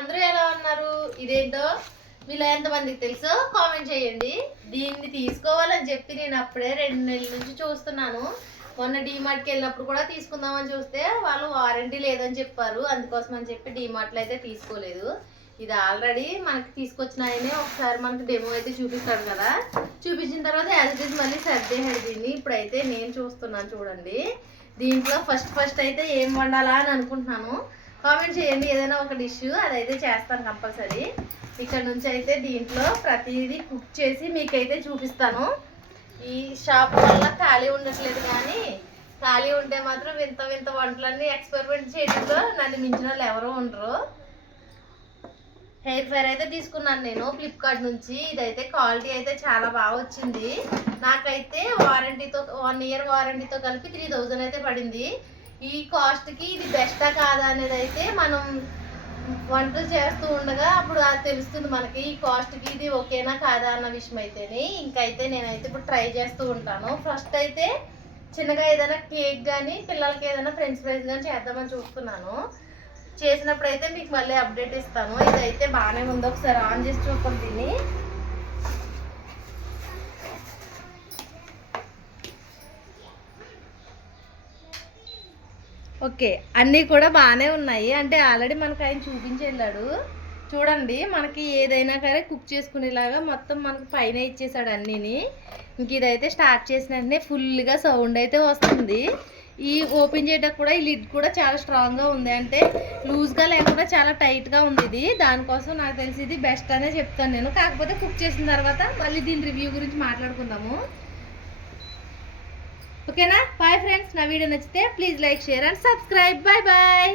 అందరూ ఎలా ఉన్నారు? ఇదేంటో మీలో ఎంతమందికి తెలుసో కామెంట్ చేయండి. దీన్ని తీసుకోవాలని చెప్పి నేను అప్పుడే 2 నెలల నుంచి చూస్తున్నాను. మొన్న డీమార్ట్కి వెళ్ళినప్పుడు కూడా తీసుకుందామని చూస్తే వాళ్ళు వారంటీ లేదని చెప్పారు. అందుకోసం అని చెప్పి డీమార్ట్లో అయితే తీసుకోలేదు. ఇది ఆల్రెడీ మనకి తీసుకొచ్చిన ఆయనే ఒకసారి మనకి డెమో అయితే చూపిస్తాడు కదా. చూపించిన తర్వాత యాజ్ ఇట్ ఈజ్ మళ్ళీ సర్దేసాడు దీన్ని. ఇప్పుడైతే నేను చూస్తున్నాను చూడండి. దీంట్లో ఫస్ట్ అయితే ఏం వండాలా అని అనుకుంటున్నాను. కామెంట్ చేయండి ఏదైనా ఒక డిష్, అదైతే చేస్తాను కంపల్సరీ. ఇక్కడ నుంచి అయితే దీంట్లో ప్రతిదీ కుక్ చేసి మీకైతే చూపిస్తాను. ఈ షాప్ వల్ల ఖాళీ ఉండట్లేదు, కానీ ఖాళీ ఉంటే మాత్రం వింత వింత వంటలన్నీ ఎక్స్పెరిమెంట్ చేయడంలో నన్ను మించిన వాళ్ళు ఎవరూ ఉండరు. హెయిర్ ఫైర్ అయితే తీసుకున్నాను నేను ఫ్లిప్కార్ట్ నుంచి. ఇదైతే క్వాలిటీ అయితే చాలా బాగా వచ్చింది. నాకైతే వారంటీతో 1 ఇయర్ వారంటీతో కలిపి 3000 అయితే పడింది. ఈ కాస్ట్కి ఇది బెస్టా కాదా అనేది అయితే మనం వంటలు చేస్తూ ఉండగా అప్పుడు అది తెలుస్తుంది మనకి. ఈ కాస్ట్కి ఇది ఓకేనా కాదా అన్న విషయం అయితేనే. ఇంకైతే నేనైతే ఇప్పుడు ట్రై చేస్తూ ఉంటాను. ఫస్ట్ అయితే చిన్నగా ఏదైనా కేక్ కానీ పిల్లలకి ఏదైనా ఫ్రెంచ్ ఫ్రైస్ కానీ చేద్దామని చూస్తున్నాను. చేసినప్పుడు అయితే మీకు మళ్ళీ అప్డేట్ ఇస్తాను. ఇదైతే బాగానే ఉంది, ఒకసారి ఆన్ చేసి చూపండి దీన్ని. ఓకే, అన్నీ కూడా బాగానే ఉన్నాయి. అంటే ఆల్రెడీ మనకు ఆయన చూపించి వెళ్ళాడు. చూడండి, మనకి ఏదైనా సరే కుక్ చేసుకునేలాగా మొత్తం మనకు పైన ఇచ్చేసాడు అన్నీని. ఇంక ఇదైతే స్టార్ట్ చేసిన వెంటనే ఫుల్గా సౌండ్ అయితే వస్తుంది. ఈ ఓపెన్ చేయడానికి కూడా ఈ లిడ్ కూడా చాలా స్ట్రాంగ్గా ఉంది, అంటే లూజ్గా లేకుండా చాలా టైట్గా ఉంది ఇది. దానికోసం నాకు తెలిసి ఇది బెస్ట్ అనే చెప్తాను నేను. కాకపోతే కుక్ చేసిన తర్వాత మళ్ళీ దీని రివ్యూ గురించి మాట్లాడుకుందాము. ఓకేనా? బాయ్ ఫ్రెండ్స్, నా వీడియో నచ్చితే please like, share and subscribe. Bye bye.